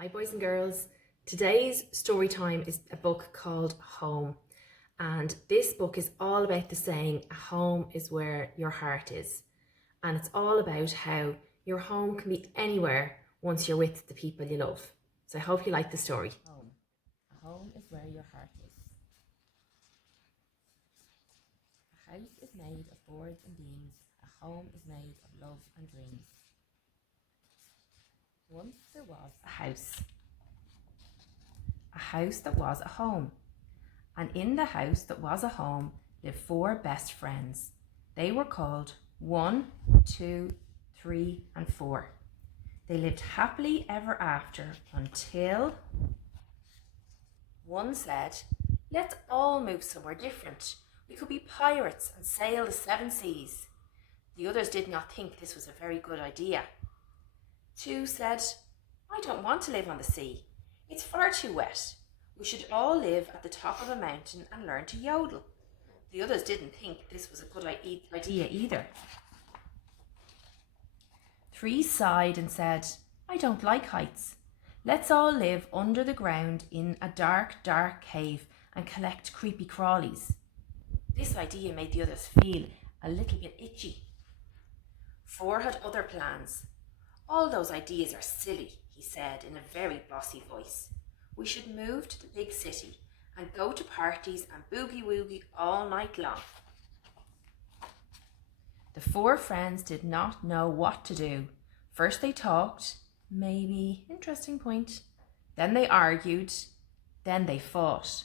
Hi boys and girls. Today's story time is a book called Home, and this book is all about the saying a home is where your heart is, and it's all about how your home can be anywhere once you're with the people you love. So I hope you like the story. Home. A home is where your heart is. A house is made of boards and beams. A home is made of love and dreams. Once there was a house that was a home. And in the house that was a home lived 4 best friends. They were called 1, 2, 3, and 4. They lived happily ever after until one said, "Let's all move somewhere different. We could be pirates and sail the 7 seas." The others did not think this was a very good idea. 2 said, "I don't want to live on the sea. It's far too wet. We should all live at the top of a mountain and learn to yodel." The others didn't think this was a good idea either. 3 sighed and said, "I don't like heights. Let's all live under the ground in a dark, dark cave and collect creepy crawlies." This idea made the others feel a little bit itchy. 4 had other plans. "All those ideas are silly," he said in a very bossy voice. "We should move to the big city and go to parties and boogie-woogie all night long." The 4 friends did not know what to do. First they talked, maybe, interesting point. Then they argued. Then they fought.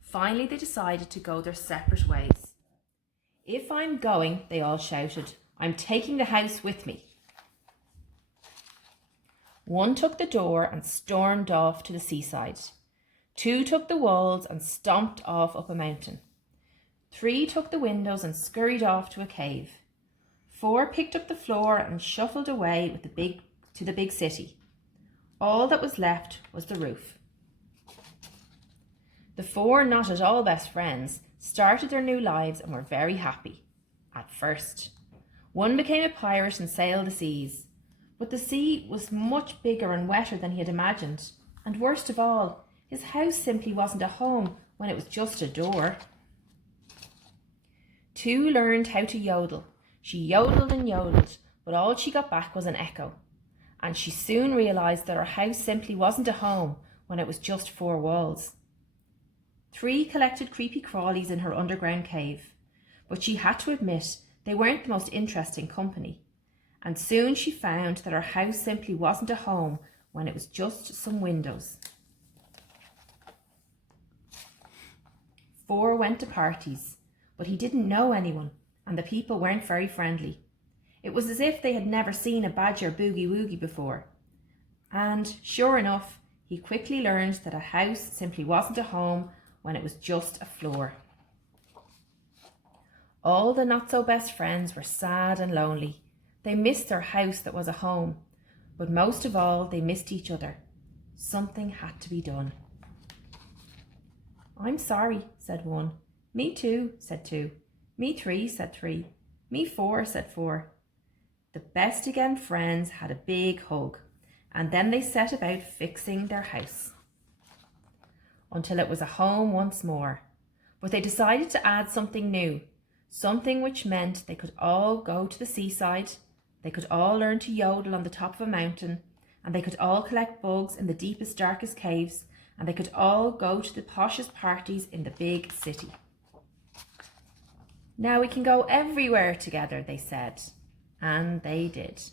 Finally they decided to go their separate ways. "If I'm going," they all shouted, "I'm taking the house with me." 1 took the door and stormed off to the seaside. 2 took the walls and stomped off up a mountain. 3 took the windows and scurried off to a cave. 4 picked up the floor and shuffled away to the big city. All that was left was the roof. The 4 not at all best friends started their new lives and were very happy. At first. 1 became a pirate and sailed the seas. But the sea was much bigger and wetter than he had imagined. And worst of all, his house simply wasn't a home when it was just a door. 2 learned how to yodel. She yodeled and yodeled, but all she got back was an echo. And she soon realised that her house simply wasn't a home when it was just 4 walls. 3 collected creepy crawlies in her underground cave, but she had to admit they weren't the most interesting company. And soon she found that her house simply wasn't a home when it was just some windows. 4 went to parties, but he didn't know anyone, and the people weren't very friendly. It was as if they had never seen a badger boogie-woogie before. And sure enough, he quickly learned that a house simply wasn't a home when it was just a floor. All the not-so-best friends were sad and lonely. They missed their house that was a home, but most of all, they missed each other. Something had to be done. "I'm sorry," said 1. "Me too," said 2. "Me 3," said 3. "Me 4," said 4. The best again friends had a big hug, and then they set about fixing their house until it was a home once more. But they decided to add something new, something which meant they could all go to the seaside, they could all learn to yodel on the top of a mountain, and they could all collect bugs in the deepest, darkest caves, and they could all go to the poshest parties in the big city. "Now we can go everywhere together," they said. And they did.